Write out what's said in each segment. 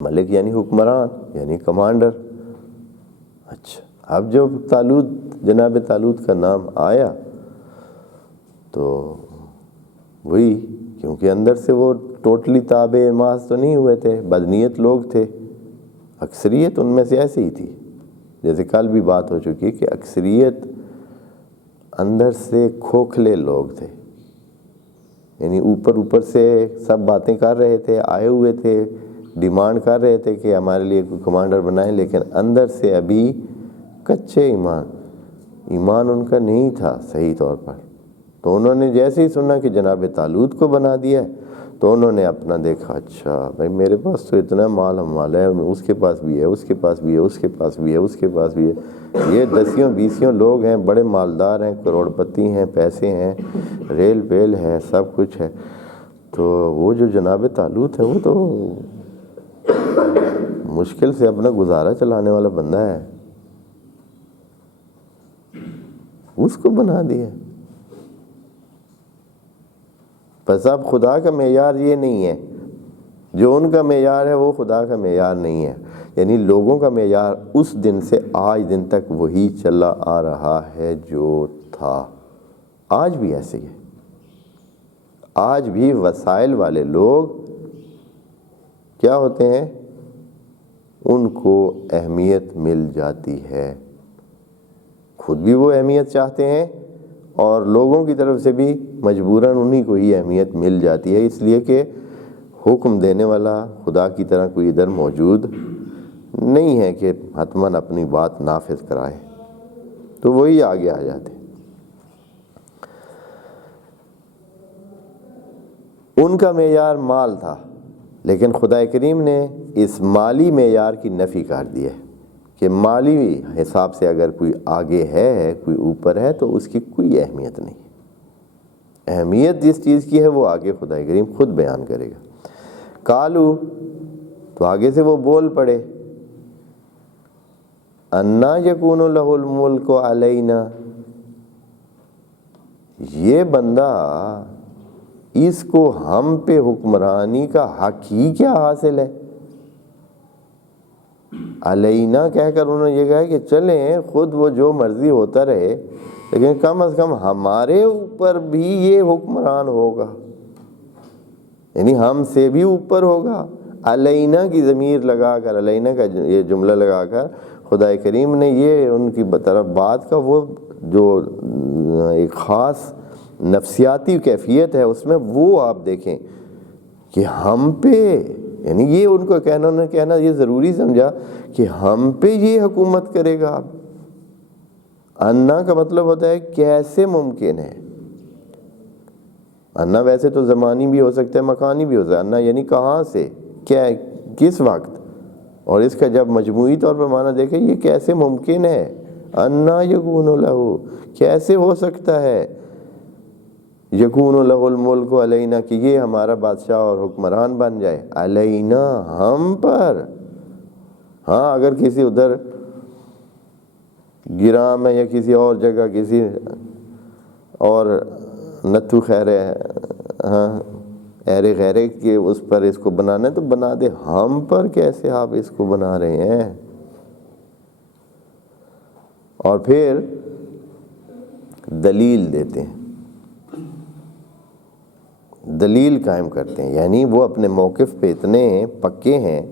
ملک یعنی حکمران یعنی کمانڈر۔ اچھا، اب جب جناب طالوت کا نام آیا تو وہی، کیونکہ اندر سے وہ ٹوٹلی تابع محض تو نہیں ہوئے تھے، بدنیت لوگ تھے، اکثریت ان میں سے ایسی ہی تھی، جیسے کل بھی بات ہو چکی کہ اکثریت اندر سے کھوکھلے لوگ تھے، یعنی اوپر سے سب باتیں کر رہے تھے، آئے ہوئے تھے، ڈیمانڈ کر رہے تھے کہ ہمارے لیے کوئی کمانڈر بنائیں، لیکن اندر سے ابھی کچے ایمان ان کا نہیں تھا صحیح طور پر۔ تو انہوں نے جیسے ہی سنا کہ جناب طالوت کو بنا دیا ہے تو انہوں نے اپنا دیکھا، اچھا بھائی میرے پاس تو اتنا مال ہمال ہے، اس کے پاس بھی ہے، اس کے پاس بھی ہے، اس کے پاس بھی ہے، اس کے پاس بھی ہے، یہ 10-20 لوگ ہیں، بڑے مالدار ہیں، کروڑ پتی ہیں، پیسے ہیں، ریل ویل ہے، سب کچھ ہے، تو وہ جو جناب طالوت ہے وہ تو مشکل سے اپنا گزارا چلانے والا بندہ ہے، اس کو بنا دیا۔ بس اب خدا کا معیار یہ نہیں ہے، جو ان کا معیار ہے وہ خدا کا معیار نہیں ہے، یعنی لوگوں کا معیار اس دن سے آج دن تک وہی چلا آ رہا ہے جو تھا، آج بھی ایسے ہی ہے۔ آج بھی وسائل والے لوگ کیا ہوتے ہیں، ان کو اہمیت مل جاتی ہے، خود بھی وہ اہمیت چاہتے ہیں اور لوگوں کی طرف سے بھی مجبوراً انہی کو ہی اہمیت مل جاتی ہے، اس لیے کہ حکم دینے والا خدا کی طرح کوئی ادھر موجود نہیں ہے کہ حتماً اپنی بات نافذ کرائے، تو وہی آگے آ جاتے۔ ان کا معیار مال تھا، لیکن خدا کریم نے اس مالی معیار کی نفی کر دی ہے کہ مالی حساب سے اگر کوئی آگے ہے، کوئی اوپر ہے، تو اس کی کوئی اہمیت نہیں۔ اہمیت جس چیز کی ہے وہ آگے خدا کریم خود بیان کرے گا۔ کالو، تو آگے سے وہ بول پڑے، انا یکون لہ الملک علینا، یہ بندہ، اس کو ہم پہ حکمرانی کا حق ہی کیا حاصل ہے؟ علینا کہہ کر انہوں نے یہ کہا کہ چلیں خود وہ جو مرضی ہوتا رہے، لیکن کم از کم ہمارے اوپر بھی یہ حکمران ہوگا، یعنی ہم سے بھی اوپر ہوگا۔ علینا کی ضمیر لگا کر، علینا کا یہ جملہ لگا کر خدا کریم نے یہ ان کی طرف بات کا وہ جو ایک خاص نفسیاتی کیفیت ہے اس میں وہ آپ دیکھیں کہ ہم پہ، یعنی یہ ان کو کہنا یہ ضروری سمجھا کہ ہم پہ یہ حکومت کرے گا۔ انا کا مطلب ہوتا ہے کیسے ممکن ہے۔ انا ویسے تو زمانی بھی ہو سکتا ہے، مکانی بھی ہو سکتا ہے، انا یعنی کہاں سے، کیا، کس وقت، اور اس کا جب مجموعی طور پر معنی دیکھیں یہ کیسے ممکن ہے، انا یکون لہ، کیسے ہو سکتا ہے یکون لہ الملک علینا، کہ یہ ہمارا بادشاہ اور حکمران بن جائے، علینا ہم پر۔ ہاں اگر کسی ادھر گرام ہے یا کسی اور جگہ کسی اور نتھو خیرے، ہاں ایرے غیرے کے اس پر اس کو بنانا ہے تو بنا دے، ہم پر کیسے آپ اس کو بنا رہے ہیں؟ اور پھر دلیل دیتے ہیں، دلیل قائم کرتے ہیں، یعنی وہ اپنے موقف پہ اتنے پکے ہیں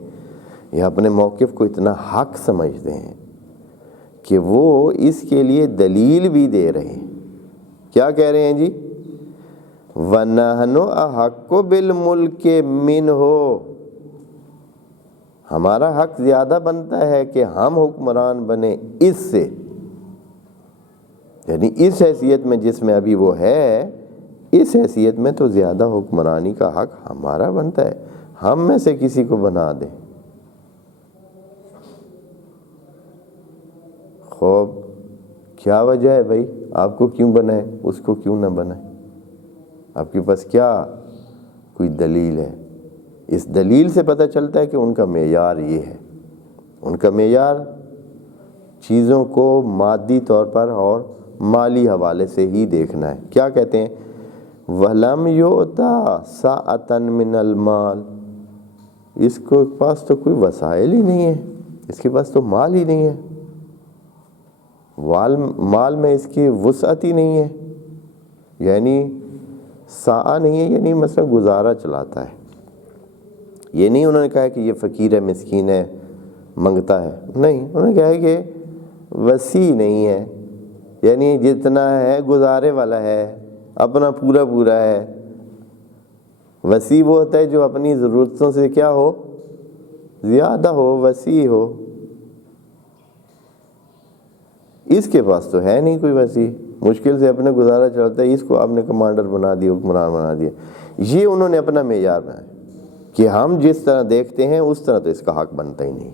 یا اپنے موقف کو اتنا حق سمجھتے ہیں کہ وہ اس کے لیے دلیل بھی دے رہے ہیں۔ کیا کہہ رہے ہیں جی؟ وَنَحْنُ أَحَقُّ بِالْمُلْكِ مِنْهُ، ہمارا حق زیادہ بنتا ہے کہ ہم حکمران بنے اس سے، یعنی اس حیثیت میں جس میں ابھی وہ ہے، اس حیثیت میں تو زیادہ حکمرانی کا حق ہمارا بنتا ہے، ہم میں سے کسی کو بنا دیں۔ خوب کیا وجہ ہے بھائی، آپ کو کیوں بنائے، اس کو کیوں نہ بنائے؟ آپ کے پاس کیا کوئی دلیل ہے؟ اس دلیل سے پتہ چلتا ہے کہ ان کا معیار یہ ہے، ان کا معیار چیزوں کو مادی طور پر اور مالی حوالے سے ہی دیکھنا ہے۔ کیا کہتے ہیں؟ وَلَمْ يُؤْتَ سَعَةً مِّنَ الْمَالِ، اس کو پاس تو کوئی وسائل ہی نہیں ہے، اس کے پاس تو مال ہی نہیں ہے، مال میں اس کی وسعت ہی نہیں ہے، یعنی ساعہ نہیں ہے، یعنی مثلا گزارا چلاتا ہے۔ یہ نہیں انہوں نے کہا کہ یہ فقیر ہے، مسکین ہے، منگتا ہے، نہیں، انہوں نے کہا کہ وسیع نہیں ہے، یعنی جتنا ہے گزارے والا ہے، اپنا پورا پورا ہے۔ وسیع وہ ہوتا ہے جو اپنی ضرورتوں سے کیا ہو، زیادہ ہو، وسیع ہو۔ اس کے پاس تو ہے نہیں کوئی وسیع، مشکل سے اپنے گزارا چلتا ہے، اس کو آپ نے کمانڈر بنا دیا، حکمران بنا دیا۔ یہ انہوں نے اپنا معیار بنایا کہ ہم جس طرح دیکھتے ہیں اس طرح تو اس کا حق بنتا ہی نہیں۔